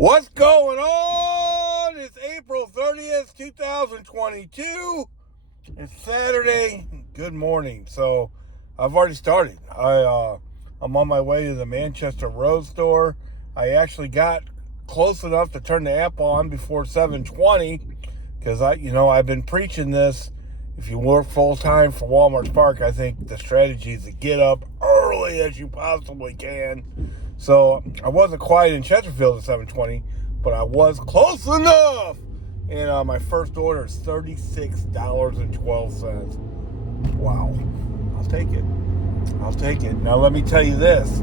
What's going on? It's April 30th, 2022. It's Saturday. Good morning. So I've already started. I'm on my way to the Manchester Road store. I actually got close enough to turn the app on before 7:20 because I've been preaching this. If you work full time for Walmart Spark, I think the strategy is to get up early as you possibly can. So I wasn't quite in Chesterfield at 7:20, but I was close enough. And my first order is $36.12. Wow, I'll take it. Now let me tell you this: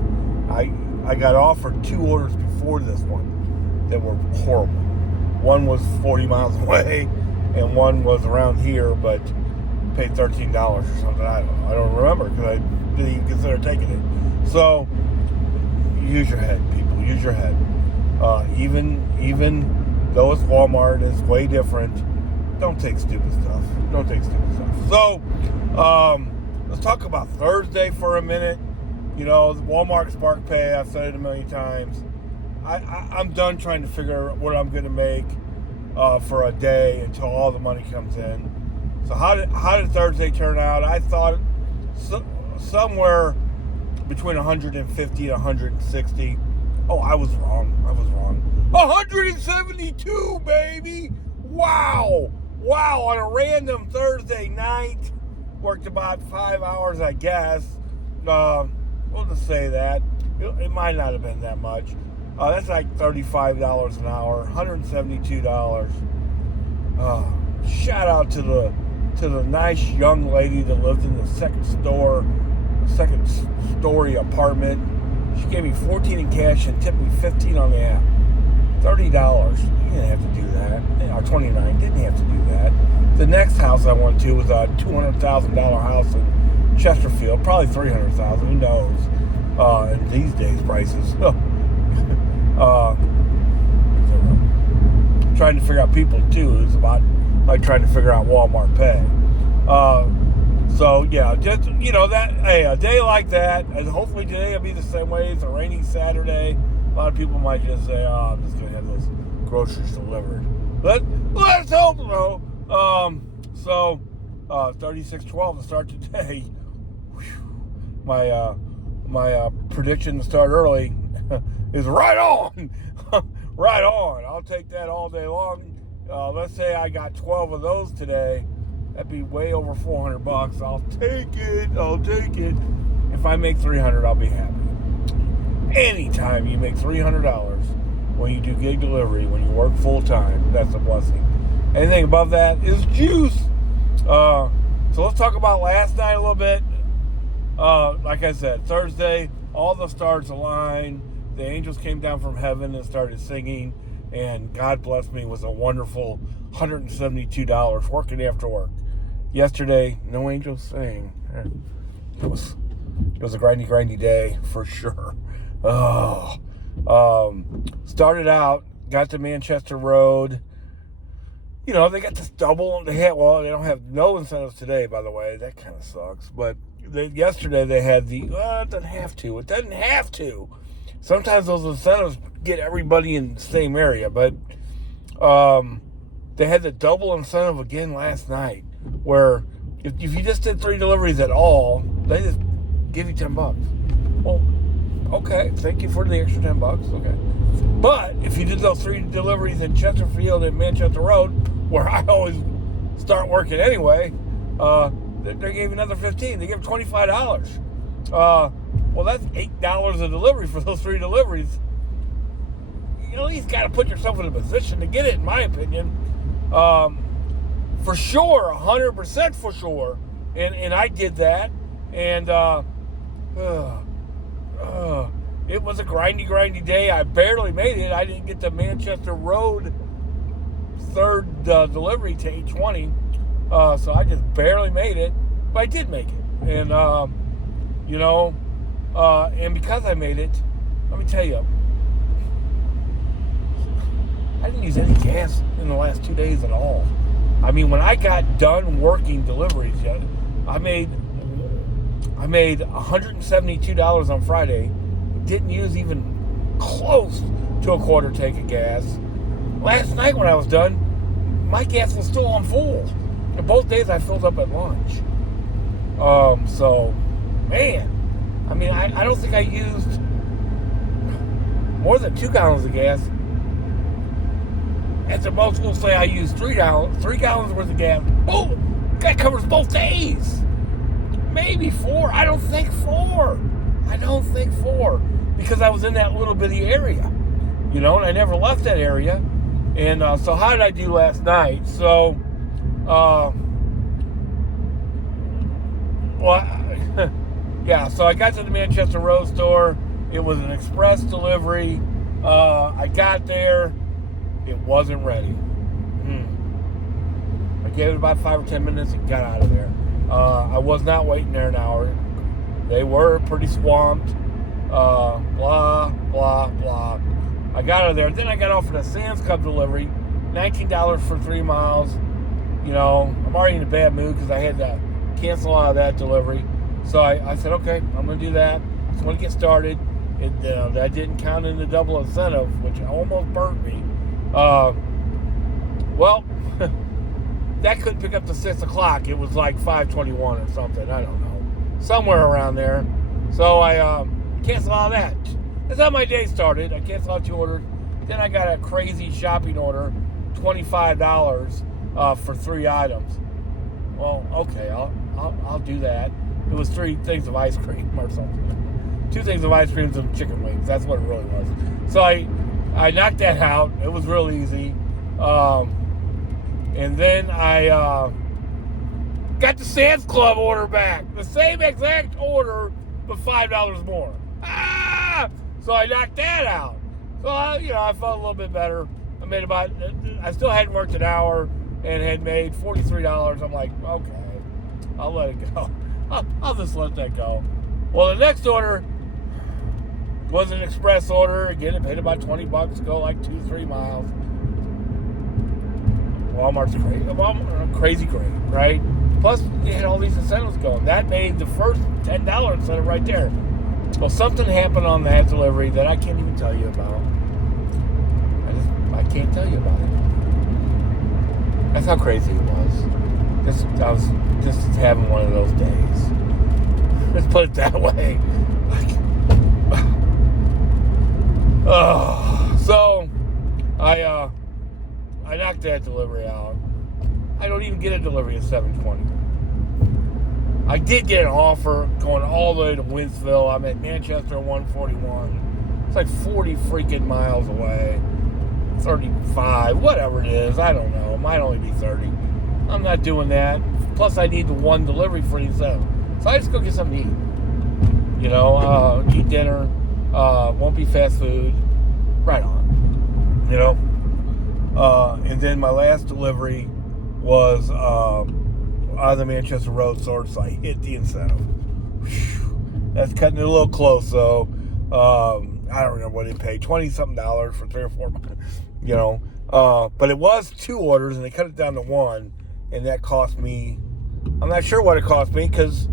I got offered 2 orders before this one that were horrible. One was 40 miles away, and one was around here, but paid $13 or something. I don't remember because I didn't even consider taking it. So use your head, people. Use your head. Even though it's Walmart, it's way different. Don't take stupid stuff. So let's talk about Thursday for a minute. Walmart Spark Pay. I've said it a million times. I'm done trying to figure out what I'm going to make for a day until all the money comes in. So how did Thursday turn out? I thought somewhere between 150 and 160. Oh, I was wrong. 172, baby! Wow! On a random Thursday night. Worked about 5 hours, I guess. We'll just say that. It might not have been that much. That's like $35 an hour, $172. Shout out to the nice young lady that lived in the second story apartment. She gave me $14 in cash and tipped me $15 on the app. $30. You didn't have to do that. Or $29. Didn't have to do that. The next house I went to was a $200,000 house in Chesterfield. Probably $300,000. Who knows? And these days prices. Trying to figure out people too is about like trying to figure out Walmart Pay. So yeah, just a day like that, and hopefully today will be the same way. It's a rainy Saturday. A lot of people might just say, "Oh, I'm just gonna have those groceries delivered." Let's hope so. So 36.12 to start today. My prediction to start early is right on. Right on. I'll take that all day long. Let's say I got 12 of those today. That'd be way over $400. I'll take it. If I make $300, I'll be happy. Anytime you make $300 when you do gig delivery, when you work full time, that's a blessing. Anything above that is juice. So let's talk about last night a little bit. Like I said, Thursday, all the stars aligned. The angels came down from heaven and started singing, and God bless me, was a wonderful $172 working after work. Yesterday, no angels sang. It was a grindy day for sure. Started out, got to Manchester Road. They got this double. They don't have no incentives today, by the way. That kind of sucks. But yesterday they had it doesn't have to. Sometimes those incentives get everybody in the same area, but they had the double incentive again last night, where if you just did 3 deliveries at all, they just give you $10. Well, okay, thank you for the extra $10. Okay, but if you did those 3 deliveries in Chesterfield and Manchester Road, where I always start working anyway, they gave another $15. They gave $25. Well, that's $8 a delivery for those 3 deliveries. You at least got to put yourself in a position to get it, in my opinion. For sure, 100% for sure. And I did that. And it was a grindy day. I barely made it. I didn't get the Manchester Road 3rd delivery to 8:20. So I just barely made it. But I did make it. And, and because I made it, let me tell you, I didn't use any gas in the last 2 days at all. I mean, when I got done working deliveries, I made $172 on Friday. Didn't use even close to to a quarter tank of gas. Last night when I was done, my gas was still on full. And both days I filled up at lunch. So, man, I mean, I don't think I used more than 2 gallons of gas. At the most, we'll say I used 3 gallons worth of gas. Oh, that covers both days. Maybe 4. I don't think 4. Because I was in that little bitty area, and I never left that area. And so how did I do last night? So, so I got to the Manchester Road store. It was an express delivery. I got there. It wasn't ready. I gave it about 5 or 10 minutes and got out of there. I was not waiting there an hour. They were pretty swamped. Blah, blah, blah. I got out of there. Then I got offered a Sam's Club delivery. $19 for 3 miles. I'm already in a bad mood because I had to cancel out of that delivery. So I said, okay, I'm going to do that. Just want to get started. That didn't count in the double incentive, which almost burnt me. That couldn't pick up to 6 o'clock. It was like 5:21 or something. I don't know. Somewhere around there. So I canceled all that. That's how my day started. I canceled out 2 orders. Then I got a crazy shopping order, $25 for 3 items. Well, okay, I'll do that. It was 3 things of ice cream or something. 2 things of ice cream and some chicken wings. That's what it really was. So I knocked that out. It was real easy. And then I got the Sam's Club order back. The same exact order, but $5 more. So I knocked that out. So I felt a little bit better. I still hadn't worked an hour and had made $43. I'm like, okay, I'll let it go. I'll just let that go. Well, the next order was an express order. Again, it paid about $20 to go like 2-3 miles. Walmart's crazy great, right? Plus, you had all these incentives going. That made the first $10 incentive right there. Well, something happened on that delivery that I can't even tell you about. I can't tell you about it. That's how crazy it was. I was just having one of those days. Let's put it that way. So I knocked that delivery out. I don't even get a delivery at 7:20. I did get an offer going all the way to Winsville. I'm at Manchester 141. It's like 40 freaking miles away. 35, whatever it is. I don't know. It might only be 30. I'm not doing that. Plus, I need the 1 delivery for these 7. So I just go get something to eat. Eat dinner. Won't be fast food. Right on. And then my last delivery was out of the Manchester Road store, so I hit the incentive. Whew. That's cutting it a little close, though. I don't remember what it paid, $20-something for 3 or 4 months, but it was 2 orders, and they cut it down to 1, and that cost me, I'm not sure what it cost me, because,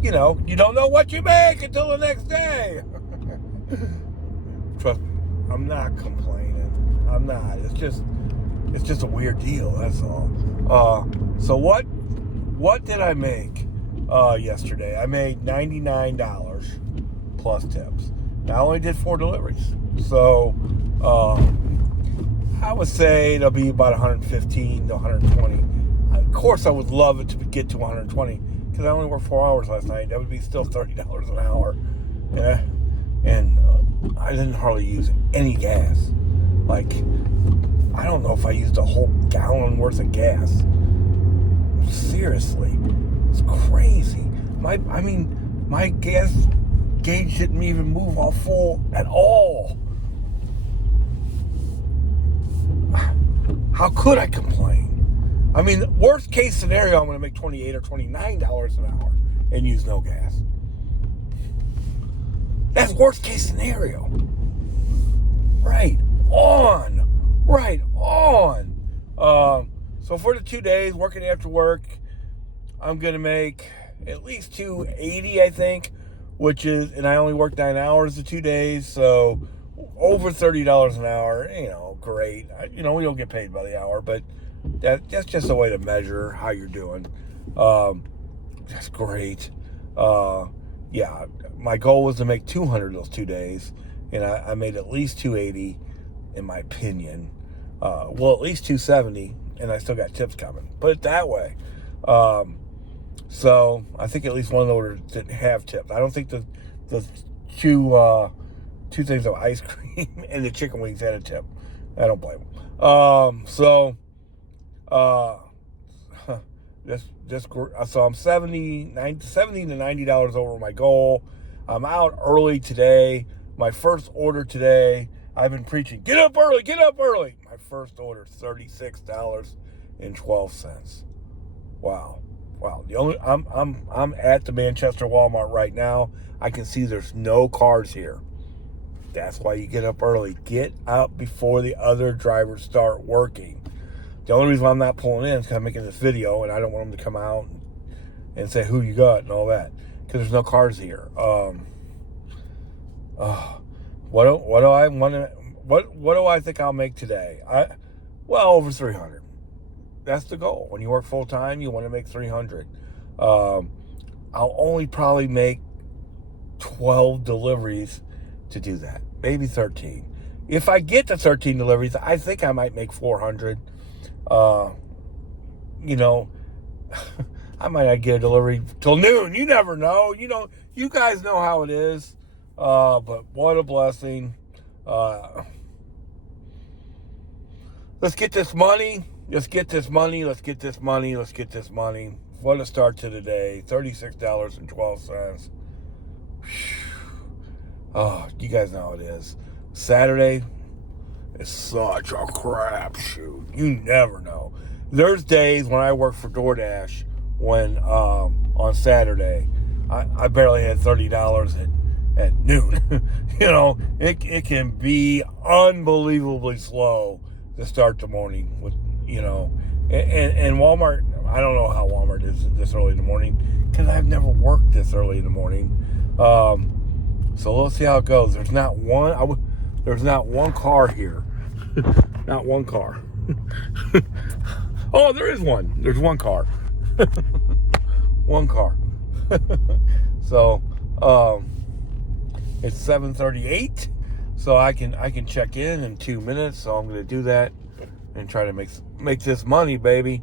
you don't know what you make until the next day. Trust me, I'm not complaining. I'm not. It's just a weird deal, that's all. So what did I make yesterday? I made $99 plus tips. I only did 4 deliveries. So I would say it'll be about 115 to 120. Of course, I would love it to get to 120 because I only worked 4 hours last night. That would be still $30 an hour. Yeah. And I didn't hardly use any gas. Like, I don't know if I used a whole gallon worth of gas. Seriously. It's crazy. My gas gauge didn't even move off full at all. How could I complain? Worst case scenario, I'm going to make $28 or $29 an hour and use no gas. That's worst case scenario. Right on. So for the 2 days, working after work, I'm going to make at least $280, I think, and I only worked 9 hours the 2 days, so over $30 an hour, great. We don't get paid by the hour, but that's just a way to measure how you're doing. That's great. Yeah, my goal was to make 200 those 2 days, and I made at least 280, in my opinion. Well, at least 270, and I still got tips coming. Put it that way. So I think at least one of the orders didn't have tips. I don't think the two things of ice cream and the chicken wings had a tip. I don't blame them. So I'm $70 to $90 over my goal. I'm out early today. My first order today, I've been preaching, get up early, get up early. My first order, $36.12. Wow. I'm at the Manchester Walmart right now. I can see there's no cars here. That's why you get up early. Get up before the other drivers start working. The only reason why I'm not pulling in is because I'm making this video, and I don't want them to come out and say who you got and all that, because there's no cars here. What do I think I'll make today? Over 300. That's the goal. When you work full time, you want to make 300. I'll only probably make 12 deliveries to do that, maybe 13. If I get to 13 deliveries, I think I might make 400. I might not get a delivery till noon. You never know. You guys know how it is. But what a blessing. Let's get this money. Let's get this money. What a start to the day. $36.12. Oh, you guys know how it is. Saturday is such a crapshoot. You never know. There's days when I work for DoorDash when on Saturday I barely had $30 at noon. It can be unbelievably slow to start the morning with, and Walmart. I don't know how Walmart is this early in the morning because I've never worked this early in the morning. So let's see how it goes. There's not one car here. Not one car. Oh, there is one. There's one car. One car. So, it's 7:38. So I can check in 2 minutes. So I'm going to do that and try to make this money, baby.